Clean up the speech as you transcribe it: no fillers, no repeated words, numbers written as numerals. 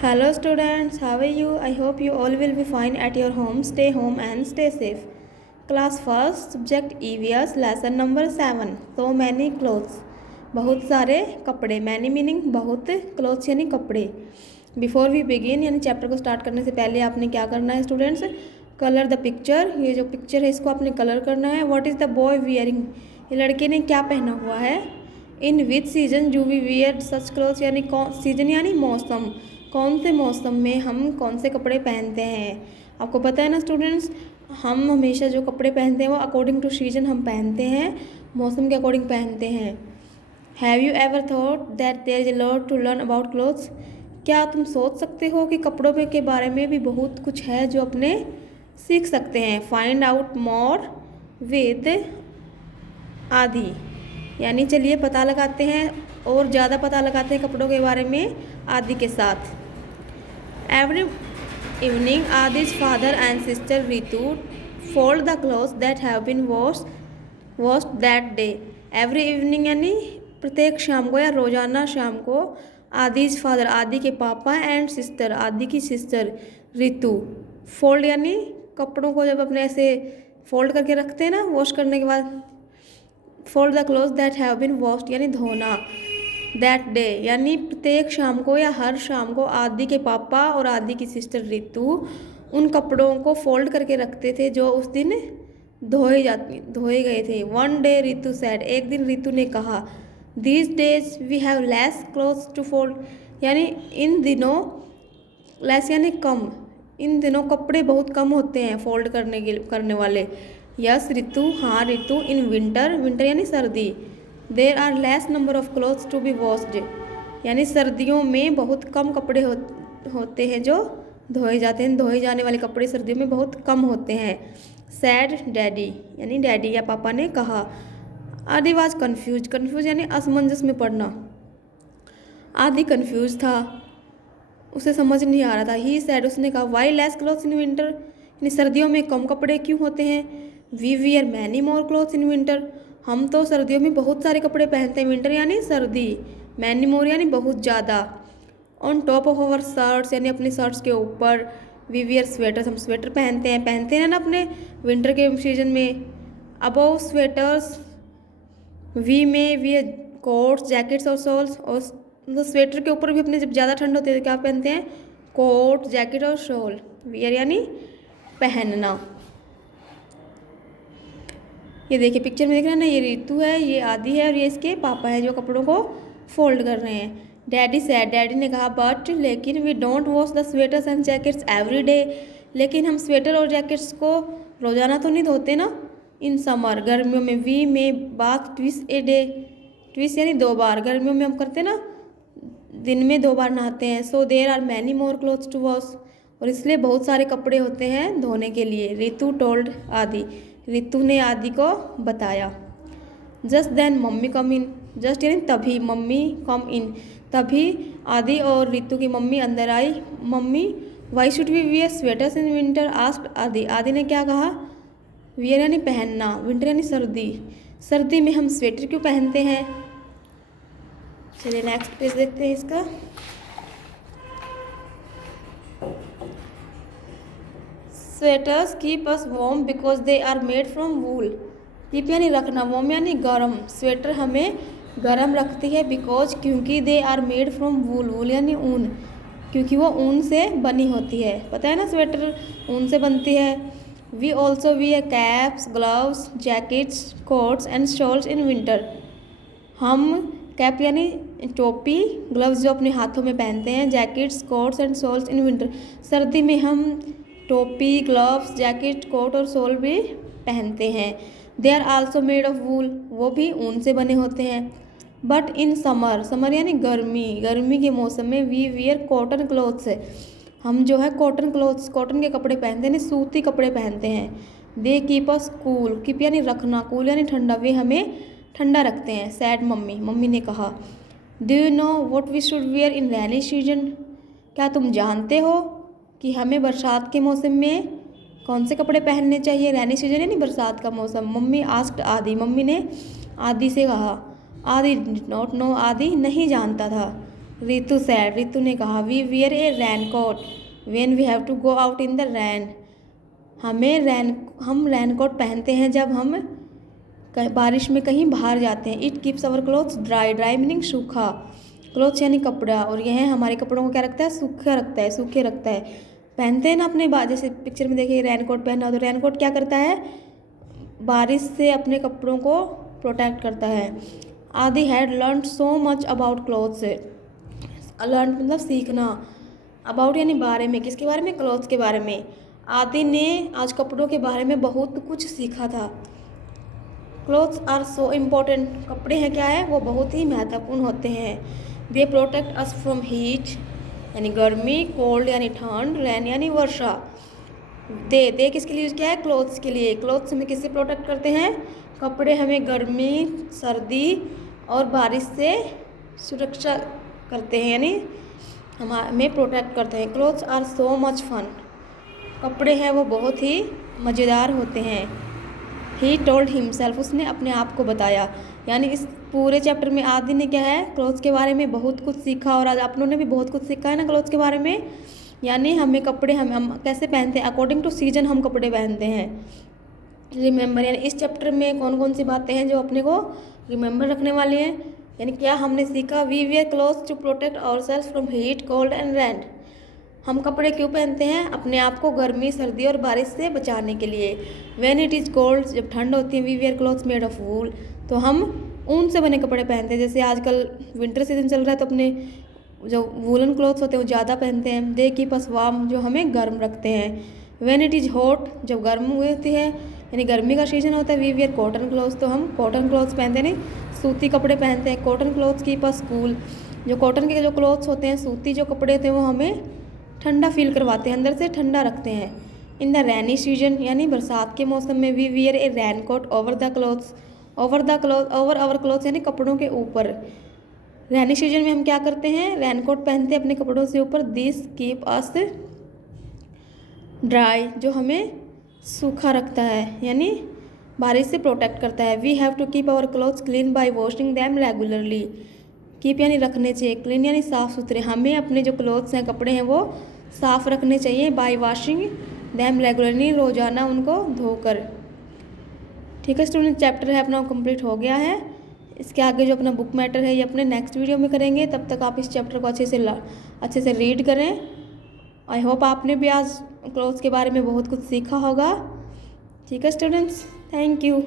Hello students, how are you? I hope you all will be fine at your home. Stay home and stay safe. Class first, subject EVS, lesson number 7. So many clothes. बहुत सारे कपड़े. Many meaning बहुत, clothes यानी कपड़े. Before we begin यानी chapter को start करने से पहले आपने क्या करना है स्टूडेंट्स? Colour the picture. ये जो पिक्चर है इसको आपने कलर करना है. What is the boy wearing? ये लड़के ने क्या पहना हुआ है? In which season do we wear such clothes यानी सीजन यानी मौसम, कौन से मौसम में हम कौन से कपड़े पहनते हैं. आपको पता है ना स्टूडेंट्स, हम हमेशा जो कपड़े पहनते हैं वो अकॉर्डिंग टू सीजन हम पहनते हैं, मौसम के अकॉर्डिंग पहनते हैं. Have you ever thought that there is a lot to learn about clothes? क्या तुम सोच सकते हो कि कपड़ों के बारे में भी बहुत कुछ है जो अपने सीख सकते हैं. फाइंड आउट मोर विद आदि यानी चलिए पता लगाते हैं और ज़्यादा पता लगाते हैं कपड़ों के बारे में आदि के साथ. Every evening Adi's father and sister Ritu fold the clothes that have been washed that day. Every evening यानी प्रत्येक शाम को या रोज़ाना शाम को आदि's फादर आदि के पापा एंड सिस्टर आदि की सिस्टर रितु फोल्ड यानी कपड़ों को जब अपने ऐसे फोल्ड करके रखते हैं ना वॉश करने के बाद, fold the cloth that have been washed यानी धोना. दैट डे यानी प्रत्येक शाम को या हर शाम को आदि के पापा और आदि की सिस्टर रितु उन कपड़ों को फोल्ड करके रखते थे जो उस दिन धोए गए थे. वन डे रितु सैड एक दिन रितु ने कहा, these days we have less clothes to fold यानी इन दिनों, लेस यानी कम, इन दिनों कपड़े बहुत कम होते हैं फोल्ड करने वाले. यस रितु, हाँ रितु. इन विंटर, विंटर यानी सर्दी. There are less number of clothes to be washed यानी सर्दियों में बहुत कम कपड़े होते हैं जो धोए जाते हैं. धोए जाने वाले कपड़े सर्दियों में बहुत कम होते हैं. सैड डैडी यानी डैडी या पापा ने कहा. आदि वाज कन्फ्यूज यानी असमंजस में पड़ना. आदि कन्फ्यूज था, उसे समझ नहीं आ रहा था. ही सैड उसने कहा, why less clothes in winter यानी सर्दियों में कम कपड़े क्यों होते हैं. We wear many more clothes in winter हम तो सर्दियों में बहुत सारे कपड़े पहनते हैं. विंटर यानी सर्दी, मैनी मोर यानी बहुत ज़्यादा. On top of our shirts यानी अपनी शर्ट्स के ऊपर. वी वियर स्वेटर्स हम स्वेटर पहनते हैं ना अपने विंटर के सीजन में. अबव स्वेटर्स वी में वियर कोट्स जैकेट्स और शॉल्स. और स्वेटर के ऊपर भी अपने जब ज़्यादा ठंड होती है तो क्या पहनते हैं, कोट जैकेट और शॉल. वियर यानी पहनना. ये देखिए पिक्चर में देख रहे हैं ना, ये रितु है, ये आदि है और ये इसके पापा है जो कपड़ों को फोल्ड कर रहे हैं. डैडी सैड डैडी ने कहा, बट लेकिन we don't wash the sweaters and jackets every day लेकिन हम स्वेटर और जैकेट्स को रोज़ाना तो नहीं धोते ना. इन समर गर्मियों में वी में bath twice a day, twice यानी 2 बार. गर्मियों में हम करते ना दिन में 2 बार नहाते हैं. So there are many more clothes to wash और इसलिए बहुत सारे कपड़े होते हैं धोने के लिए. रितु टोल्ड आदि रितु ने आदि को बताया. Just then mummy come in just यानी तभी, मम्मी कम इन तभी आदि और रितु की मम्मी अंदर आई. Mummy why should we wear sweaters in winter asked Adi. Adi ने क्या कहा, वियर यानी पहनना, विंटर यानी सर्दी, सर्दी में हम स्वेटर क्यों पहनते हैं. चलिए नेक्स्ट पेज देखते हैं इसका. Sweaters keep us warm because they are made from wool. Keep यानी रखना, वार्म यानी गर्म. स्वेटर हमें गर्म रखती है बिकॉज क्योंकि दे आर मेड फ्रॉम वूल. वूल यानी ऊन, क्योंकि वो ऊन से बनी होती है. पता है ना स्वेटर ऊन से बनती है. We also wear caps gloves jackets coats and shawls in winter. हम कैप यानी टोपी, ग्लव्स जो अपने हाथों में पहनते हैं, jackets coats and shawls in winter सर्दी में हम टोपी ग्लव्स जैकेट कोट और शॉल भी पहनते हैं. They are also made of wool वो भी ऊन से बने होते हैं. बट इन समर, समर यानी गर्मी, गर्मी के मौसम में वी वियर कॉटन क्लोथ्स हम जो है कॉटन क्लोथ्स कॉटन के कपड़े पहनते हैं, सूती कपड़े पहनते हैं. They keep us cool, keep यानी रखना, कूल यानी ठंडा, वे हमें ठंडा रखते हैं. सैड मम्मी, मम्मी ने कहा. Do you know what we should wear in rainy season क्या तुम जानते हो कि हमें बरसात के मौसम में कौन से कपड़े पहनने चाहिए. रेनी सीजन यानी बरसात का मौसम. मम्मी आस्क्ड आदि, मम्मी ने आदि से कहा. आदि डिड नॉट नो आदि नहीं जानता था. रितु सैड, रितु ने कहा we wear a rain coat when we have to go out in the rain. हम रेन कोट पहनते हैं जब हम बारिश में कहीं बाहर जाते हैं। It keeps our clothes dry, dry meaning सूखा, क्लोथ्स यानी कपड़ा, और यह हमारे कपड़ों को क्या रखता है, सूखा रखता है, सूखे रखता है। पहनते हैं ना अपने जैसे पिक्चर में देखिए रेन कोट पहना हो, तो रेन कोट क्या करता है, बारिश से अपने कपड़ों को प्रोटेक्ट करता है। आदि had learn so much about clothes, learn मतलब सीखना, अबाउट यानी बारे में, किसके बारे में, क्लोथ्स के बारे में। आदि ने आज कपड़ों के बारे में बहुत कुछ सीखा था। क्लोथ्स आर सो इम्पोर्टेंट, कपड़े हैं क्या है, वो बहुत ही महत्वपूर्ण होते हैं। They protect us from heat यानी गर्मी, कोल्ड यानी ठंड, रेन यानी वर्षा। दे किसके लिए यूज़ किया है, क्लोथ्स के लिए। क्लोथ्स हमें किससे प्रोटेक्ट करते हैं, कपड़े हमें गर्मी, सर्दी और बारिश से सुरक्षा करते हैं, यानी हमें प्रोटेक्ट करते हैं। Clothes are so much fun, कपड़े हैं वो बहुत ही मज़ेदार होते हैं। ही टोल्ड हिमसेल्फ, उसने अपने आप को बताया। यानी इस पूरे चैप्टर में आदि ने क्या है, क्लोथ्स के बारे में बहुत कुछ सीखा, और आज आप लोगों ने भी बहुत कुछ सीखा है ना क्लोथ्स के बारे में। यानी हमें कपड़े हम कैसे पहनते हैं, अकॉर्डिंग टू सीजन हम कपड़े पहनते हैं। रिमेंबर, यानी इस चैप्टर में कौन कौन सी बातें हैं जो अपने को रिमेंबर रखने वाली हैं। यानी क्या हमने सीखा, we wear clothes to protect ourselves from heat, cold and rain. हम कपड़े क्यों पहनते हैं, अपने आप को गर्मी, सर्दी और बारिश से बचाने के लिए। व्हेन इट इज़ कोल्ड, जब ठंड होती है, we wear clothes made of wool, तो हम ऊन से बने कपड़े पहनते हैं। जैसे आजकल विंटर सीजन चल रहा है तो अपने जो वूलन क्लोथ्स होते हैं वो ज़्यादा पहनते हैं। दे कीप अस वार्म, जो हमें गर्म रखते हैं। व्हेन इट इज़ हॉट, जब गर्म होती है यानी गर्मी का सीजन होता है, वी वियर कॉटन क्लोथ्स, तो हम कॉटन क्लोथ्स पहनते नहीं, सूती कपड़े पहनते हैं। Cotton clothes keep us cool, जो कॉटन के जो क्लोथ्स होते हैं, सूती जो कपड़े होते हैं वो हमें ठंडा फील करवाते हैं, अंदर से ठंडा रखते हैं। इन द रैनी सीजन, यानी बरसात के मौसम में, we wear a raincoat over the clothes, over our clothes यानी कपड़ों के ऊपर। रैनी सीजन में हम क्या करते हैं, रैन कोट पहनते हैं अपने कपड़ों से ऊपर। दिस कीप अस ड्राई, जो हमें सूखा रखता है, यानी बारिश से प्रोटेक्ट करता है। We have to keep our clothes clean by washing them regularly. Keep यानी रखने चाहिए, क्लीन यानी साफ़ सुथरे। हमें अपने जो क्लोथ्स हैं, कपड़े हैं, वो साफ़ रखने चाहिए। बाय वॉशिंग दैम रेगुलरली, रोज़ाना उनको धोकर। ठीक है स्टूडेंट, चैप्टर है अपना कंप्लीट हो गया है। इसके आगे जो अपना बुक मैटर है ये अपने नेक्स्ट वीडियो में करेंगे। तब तक आप इस चैप्टर को अच्छे से रीड करें। आई होप आपने भी आज क्लोथ्स के बारे में बहुत कुछ सीखा होगा। ठीक है स्टूडेंट्स, थैंक यू।